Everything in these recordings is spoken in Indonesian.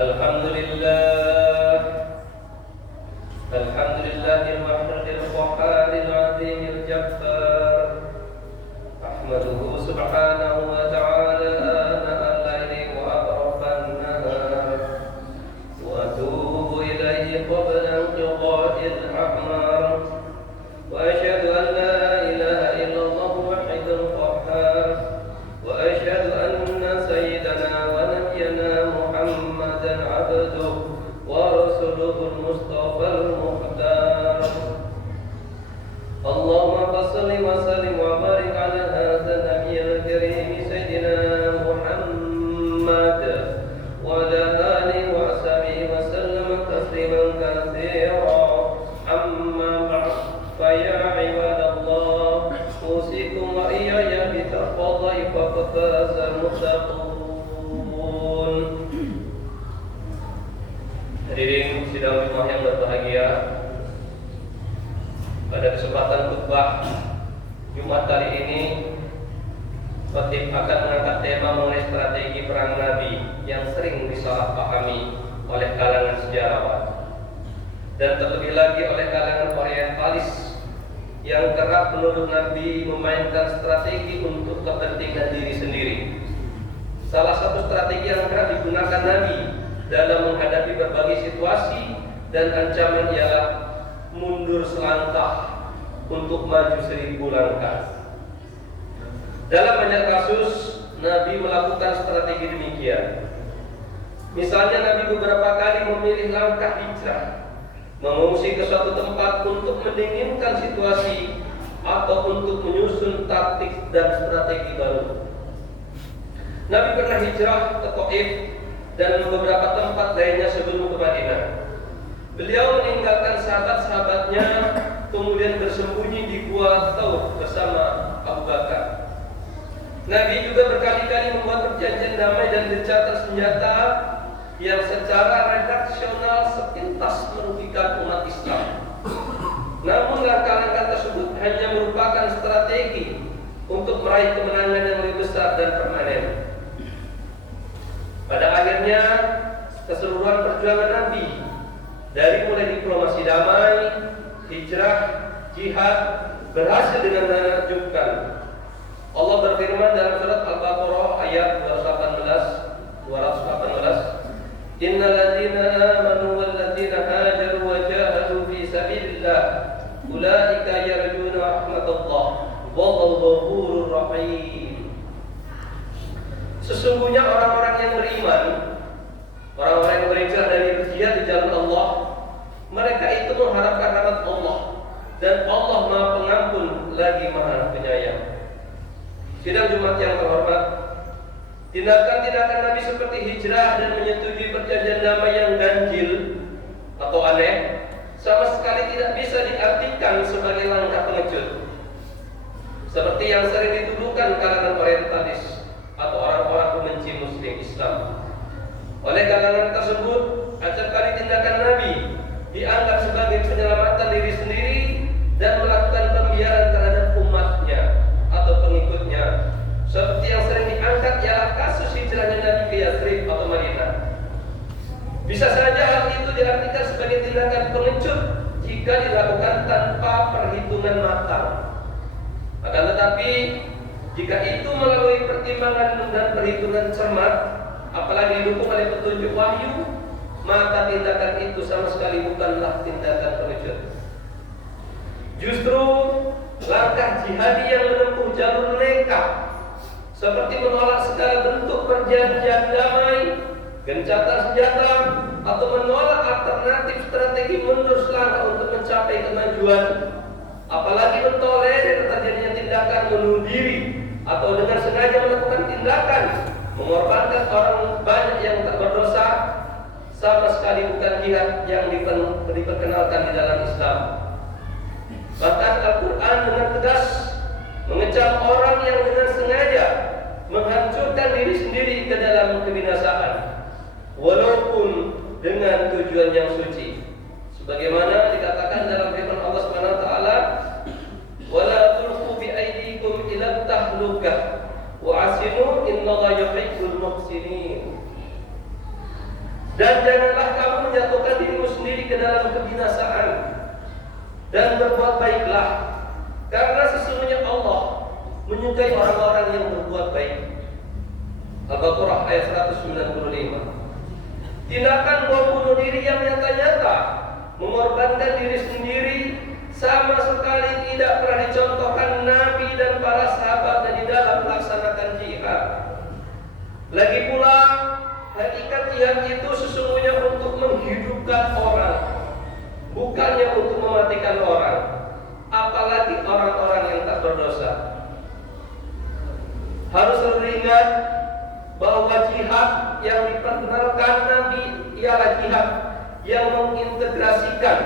Alhamdulillah, Alhamdulillahil wahidil qahharil azimil jabbar. Ahmaduhu subhanahu wa ta'ala ana al-laili wa atrafan nahar, wa atubu ilaihi qabla inqida'il a'mar, wa asyhadu an la ilaha illallah wahidul qahhar, wa asyhadu anna sayyidana wa nabiyyana Muhammadan abduhu wa rasuluhul mustafal muhtar. Allahumma salli wa sallim wa barik ala hadzal nabiyil karim sayyidina Muhammad wa ala alihi wa sahbihi wa sallam tasliman katsira. Amma ba'd, fa ya ibadallah, usikum wa iyaya bi taqwallahi faqad fazal muttaqun. Hadirin sidang Jumat yang berbahagia, pada kesempatan khutbah Jumat kali ini, khatib akan mengangkat tema mengenai strategi perang Nabi yang sering disalahpahami oleh kalangan sejarawan dan terlebih lagi oleh kalangan orientalis yang kerap menuduh Nabi memainkan strategi untuk kepentingan diri sendiri. Salah satu strategi yang kerap digunakan Nabi dalam menghadapi berbagai situasi dan ancaman ialah mundur selangkah untuk maju 1000 langkah. Dalam banyak kasus Nabi melakukan strategi demikian. Misalnya Nabi beberapa kali memilih langkah hijrah, mengungsi ke suatu tempat untuk mendinginkan situasi atau untuk menyusun taktik dan strategi baru. Nabi pernah hijrah ke Taif dan beberapa tempat lainnya sebelum ke Madinah. Beliau meninggalkan sahabat-sahabatnya, kemudian bersembunyi di gua Thawr bersama Abu Bakar. Nabi juga berkali-kali membuat perjanjian damai dan gencatan senjata yang secara redaksional sepintas merugikan umat Islam. Namun langkah-langkah tersebut hanya merupakan strategi untuk meraih kemenangan yang lebih besar dan permanen. Pada akhirnya, keseluruhan perjuangan Nabi, dari mulai diplomasi damai, hijrah, jihad, berhasil dengan menakjubkan. Allah berfirman dalam surat Al-Baqarah ayat 218, Innal ladzina amanu wal ladzina hajaru wa jahadu fi sabilillah ulaika yarjuna rahmatallah wallahu ghafurur rahim. Sesungguhnya orang-orang yang beriman, orang-orang yang berhijrah dari berjihad di jalan Allah, mereka itu mengharapkan rahmat Allah, dan Allah Maha Pengampun lagi Maha Penyayang. Sidang Jumat yang terhormat, tindakan-tindakan Nabi seperti hijrah dan menyetujui perjanjian damai yang ganjil atau aneh sama sekali tidak bisa diartikan sebagai langkah pengecut, seperti yang sering dituduhkan kalangan orientalis atau orang-orang pembenci Muslim Islam. Oleh kalangan tersebut, acap kali tindakan Nabi dianggap sebagai penyelamatan diri sendiri dan melakukan pembiaran terhadap umatnya atau pengikutnya, seperti yang sering diangkat ialah kasus hijrahnya Nabi ke Yathrib atau Madinah. Bisa saja hal itu diartikan sebagai tindakan pengecut jika dilakukan tanpa perhitungan matang. Akan tetapi, jika itu melalui pertimbangan dan perhitungan cermat, apalagi didukung oleh petunjuk wahyu, maka tindakan itu sama sekali bukanlah tindakan pengecut. Justru langkah jihadi yang menempuh jalur nekat, seperti menolak segala bentuk perjanjian damai, gencatan senjata, atau menolak alternatif strategi mundur selangkah untuk mencapai kemajuan, apalagi mentolerir terjadinya tindakan bunuh diri atau dengan sengaja melakukan tindakan mengorbankan orang banyak yang tak berdosa, sama sekali bukan jihad yang diperkenalkan di dalam Islam. Bahkan Al-Quran dengan tegas mengecam orang yang dengan sengaja menghancurkan diri sendiri ke dalam kebinasaan, walaupun dengan tujuan yang suci. Sebagaimana dikatakan dalam firman Allah Subhanahu wa taala, "Wala tulqu bi aydikum ila tahlukah wa asinu innallaha yuhibbul muhsinin." Dan ke dalam kebinasaan. Dan berbuat baiklah, karena sesungguhnya Allah menyukai orang-orang yang berbuat baik. Al-Baqarah ayat 195. Tindakan bom bunuh diri yang nyata-nyata, mengorbankan diri sendiri, sama sekali tidak pernah dicontohkan Nabi dan para sahabatnya di dalam melaksanakan jihad. Lagi pula, hakikat jihad itu sesungguhnya untuk menghidupkan orang, bukannya untuk mematikan orang, apalagi orang-orang yang tak berdosa. Harus selalu diingat bahwa jihad yang diperkenalkan Nabi ialah jihad yang mengintegrasikan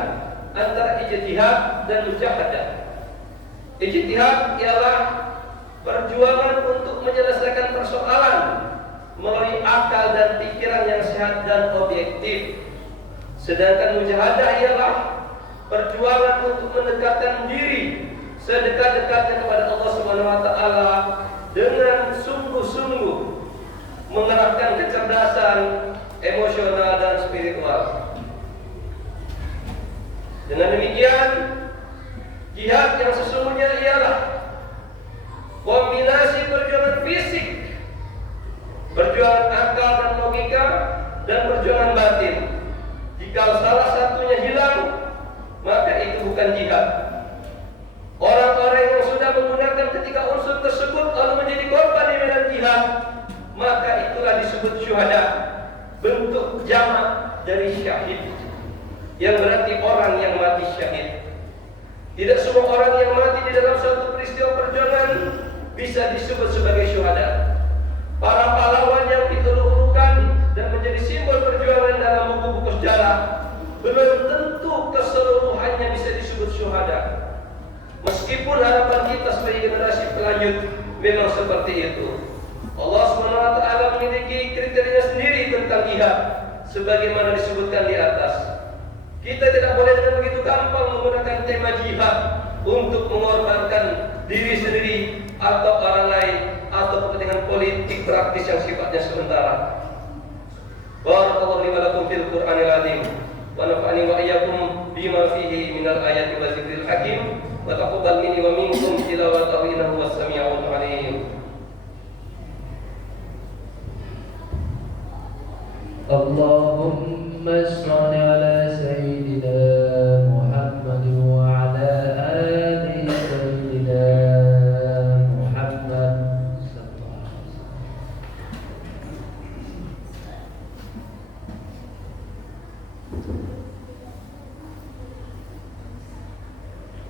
antara ijtihad dan mujahadah. Ijtihad ialah perjuangan untuk menyelesaikan persoalan melalui akal dan pikiran yang sehat dan objektif. Sedangkan mujahadah ialah perjuangan untuk mendekatkan diri sedekat-dekatnya kepada Allah Subhanahu wa taala dengan sungguh-sungguh mengerahkan kecerdasan emosional dan spiritual. Dengan demikian, jihad yang sesungguhnya ialah kombinasi perjuangan fisik, perjuangan akal dan logika, dan perjuangan batin. Jika salah satunya hilang, maka itu bukan jihad. Orang-orang yang sudah menggunakan ketiga unsur tersebut lalu menjadi korban di medan jihad, maka itulah disebut syuhada, bentuk jamak dari syahid, yang berarti orang yang mati syahid. Tidak semua orang yang mati di dalam suatu peristiwa perjuangan bisa disebut sebagai syuhada. Para pahlawan yang dikeluhkan dan menjadi simbol perjuangan dalam buku-buku sejarah belum tentu keseluruhannya bisa disebut syuhada. Meskipun harapan kita sebagai generasi pelanjut memang seperti itu. Allah SWT memiliki kriteria sendiri tentang jihad sebagaimana disebutkan di atas. Kita tidak boleh dengan begitu gampang menggunakan tema jihad untuk mengorbankan diri sendiri atau orang lain atau kepentingan politik praktis yang sifatnya sementara. Barakallahu li wa lakum fil Qur'anil azim wa nafa'ani wa iyyakum bima fihi minal ayati wa zikril hakim wa taqabbal minni wa minkum tilawatahu innahu was-sami'ul 'alim. Allahumma shalli ala sayyidina Muhammad wa ala ali sayyidina Muhammad sallallahu alaihi wasallam.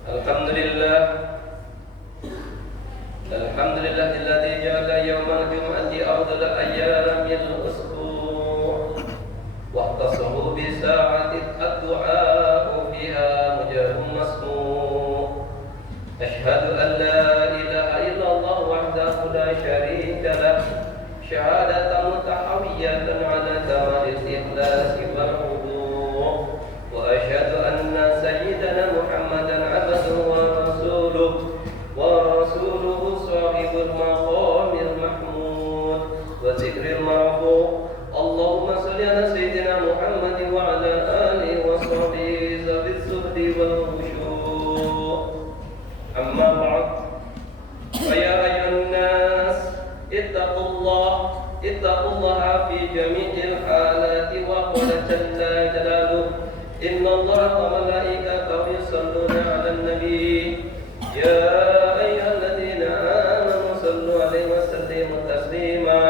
Alhamdulillah, alhamdulillahilladzi ja'ala yawmal jum'ati afdala ayyamil usbu' واختصه بساعة الدعاء فيها مجاب مسموع. أشهد أن لا إله إلا الله وحده لا شريك له شهادة متحوية على كمال الإخلاص والخضوع. وأشهد أن سيدنا محمدا عبده ورسوله صاحب المقام المحمود وذكر المرفوع. اللهم صل على سيدنا محمد وعلى آله وصحبه ذوي الزهد والخشوع. أما بعد، فيا أيها الناس اتقوا الله في جميع الحالات. وقال جل جلاله: إن الله وملائكته يصلون على النبي يا أيها الذين آمنوا صلوا عليه وسلموا تسليما.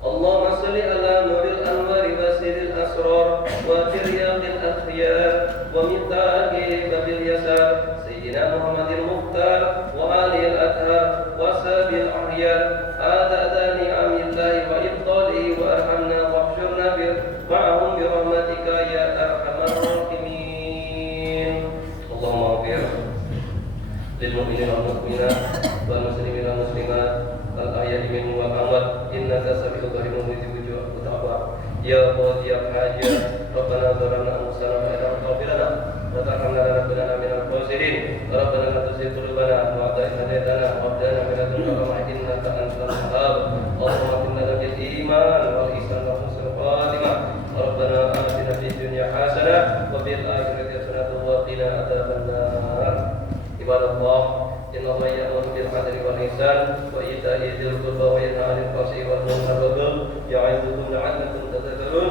اللهم صل على نور الأنوار باسل الأسرار وترياق الأخيار ومفتاح باب اليسار سيدنا محمد المختار وآله الأطهار وصحبه الأخيار. عدد نعم الله وإفضاله وأرحمنا واحشرنا معهم برحمتك يا أرحم الراحمين. اللهم اغفر للمؤمنين والمؤمنات والمسلمين والمسلمات الأحياء منهم والأموات إنك سميع قريب مجيب الدعوات. يا قاضي الحاجات ربنا ظلمنا أنفسنا وإن لم تغفر لنا وترحمنا لنكونن من الخاسرين. ربنا لا تزغ قلوبنا بعد إذ هديتنا وهب لنا من لدنك رحمة إنك أنت الوهاب. اللهم اغفر لنا بالإيمان والإحسان وحسن الخاتمة. ربنا آتنا في الدنيا حسنة ibadallah innallaha ya'muru bil 'adli wal ihsan wa ita'i dzil qurba wa yanha 'anil fahsya'i wal munkari wal baghi ya'idukum la'allakum tadhakkarun